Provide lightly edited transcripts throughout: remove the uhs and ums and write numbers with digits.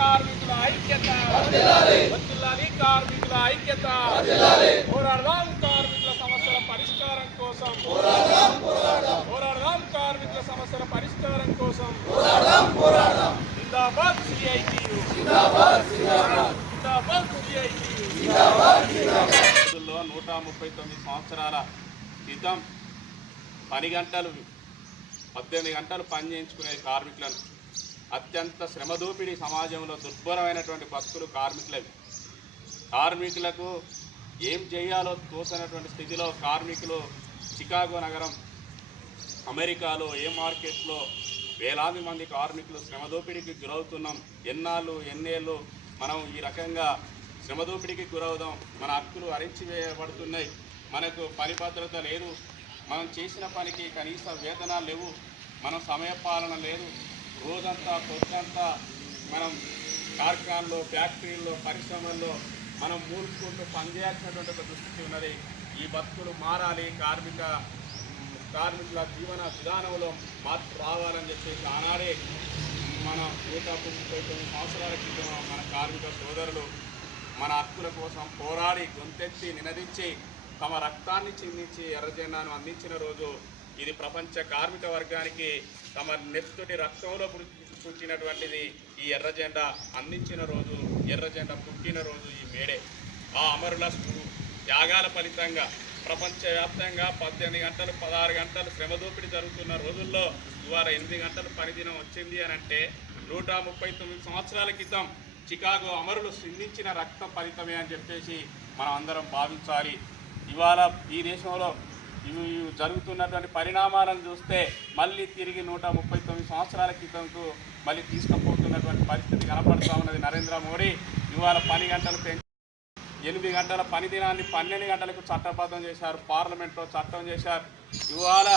కార్మికుల ఐక్యత, వర్ధిల్లాలి కార్మికుల ఐక్యత, పోరాడదాం కార్మికుల సమస్యల పరిష్కారం కోసం, పోరాడదాం కార్మికుల సమస్యల పరిష్కారం కోసం. జిందాబాద్ సిఐటియు, జిందాబాద్ సిఐటియు. 139 సంవత్సరాల క్రితం 10 గంటలు 18 గంటలు పని చేయించుకునే కార్మికులను అత్యంత శ్రమదోపిడీ సమాజంలో దుర్భరమైనటువంటి బతుకులు కార్మికులకు ఏం చేయాలో తోసనటువంటి స్థితిలో కార్మికులు చికాగో నగరం, అమెరికాలో ఏ మార్కెట్లో వేలాది మంది కార్మికులు శ్రమదోపిడీకి గురవుతున్నాం. ఎన్నేళ్ళు మనం ఈ రకంగా శ్రమదోపిడీకి గురవుదాం. మన హక్కులు అరించివేయబడుతున్నాయి. మనకు పని భద్రత లేదు. మనం చేసిన పనికి కనీస వేతనాలు లేవు. మనం సమయపాలన లేదు. రోజంతా పొద్దంతా మనం కార్ఖానలో, ఫ్యాక్టరీల్లో, పరిశ్రమల్లో మనం మూలుకుంటూ పనిచేయాల్సినటువంటి ఒక దుస్థితి ఉన్నది. ఈ బతుకులు మారాలి. కార్మికుల జీవన విధానంలో మార్పు రావాలని చెప్పేసి ఆనాడే మన 139 సంవత్సరాల క్రితం మన కార్మిక సోదరులు మన హక్కుల కోసం పోరాడి గొంతెత్తి నినదించి తమ రక్తాన్ని చిందించి ఎర్రజెండాను అందించిన రోజు ఇది. ప్రపంచ కార్మిక వర్గానికి తమ నెత్తుటి రక్తంలో పుట్టినటువంటిది ఈ ఎర్రజెండా అందించిన రోజు, ఎర్రజెండా పుట్టిన రోజు ఈ మేడే. ఆ అమరుల త్యాగాల ఫలితంగా ప్రపంచవ్యాప్తంగా 18 గంటలు 16 గంటలు శ్రమదోపిడీ జరుగుతున్న రోజుల్లో ఇవాళ 8 గంటలు పనిదినం వచ్చింది అని అంటే 139 సంవత్సరాల క్రితం చికాగో అమరులు సిందించిన రక్త ఫలితమే అని చెప్పేసి మనం అందరం భావించాలి. ఇవాళ ఈ దేశంలో ఇవి జరుగుతున్నటువంటి పరిణామాలను చూస్తే మళ్ళీ తిరిగి 139 సంవత్సరాల క్రితంకు మళ్ళీ తీసుకుపోతున్నటువంటి పరిస్థితి కనపడుతూ ఉన్నది. నరేంద్ర మోడీ ఇవాళ 10 గంటలు 8 గంటల పని దినాన్ని 12 గంటలకు చట్టబద్ధం చేశారు. పార్లమెంట్లో చట్టం చేశారు. ఇవాళ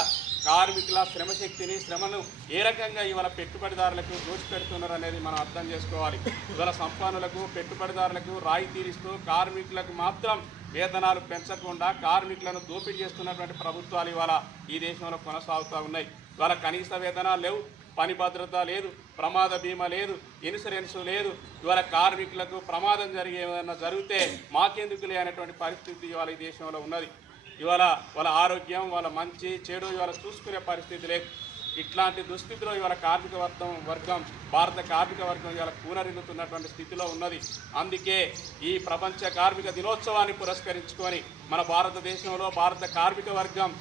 కార్మికుల శ్రమశక్తిని, శ్రమను ఏ రకంగా ఇవాళ పెట్టుబడిదారులకు దోచిపెడుతున్నారు అనేది మనం అర్థం చేసుకోవాలి. ఇవాళ సంపన్నులకు, పెట్టుబడిదారులకు రాయితీలు ఇస్తూ కార్మికులకు మాత్రం వేతనాలు పెంచకుండా కార్మికులను దోపిడీ చేస్తున్నటువంటి ప్రభుత్వాలు ఇవాళ ఈ దేశంలో కొనసాగుతూ ఉన్నాయి. ఇవాళ కనీస వేతనాలు లేవు, పని భద్రత లేదు, ప్రమాద బీమా లేదు, ఇన్సూరెన్స్ లేదు. ఇవాళ కార్మికులకు ప్రమాదం ఏదైనా జరిగితే మాకెందుకులే అనేటువంటి పరిస్థితి ఇవాళ ఈ దేశంలో ఉన్నది. ఇవాళ వాళ్ళ ఆరోగ్యం, వాళ్ళ మంచి చెడు ఇవాళ చూసుకునే పరిస్థితి లేదు. ఇట్లాంటి దుస్థితిలో ఇవాళ కార్మిక వర్గం, భారత కార్మిక వర్గం ఇవాళ కూనరిల్లుతున్నటువంటి స్థితిలో ఉన్నది. అందుకే ఈ ప్రపంచ కార్మిక దినోత్సవాన్ని పురస్కరించుకొని మన భారతదేశంలో భారత కార్మిక వర్గం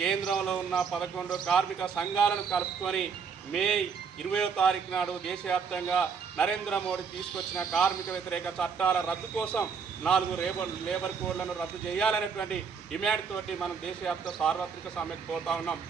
కేంద్రంలో ఉన్న 11 కార్మిక సంఘాలను కలుపుకొని మే 20వ తారీఖు నాడు దేశవ్యాప్తంగా నరేంద్ర మోడీ తీసుకొచ్చిన కార్మిక వ్యతిరేక చట్టాల రద్దు కోసం 4 లేబర్ కోడ్లను రద్దు చేయాలనేటువంటి డిమాండ్ తోటి మనం దేశవ్యాప్త సార్వత్రిక సమ్మెకు పోతా ఉన్నాం.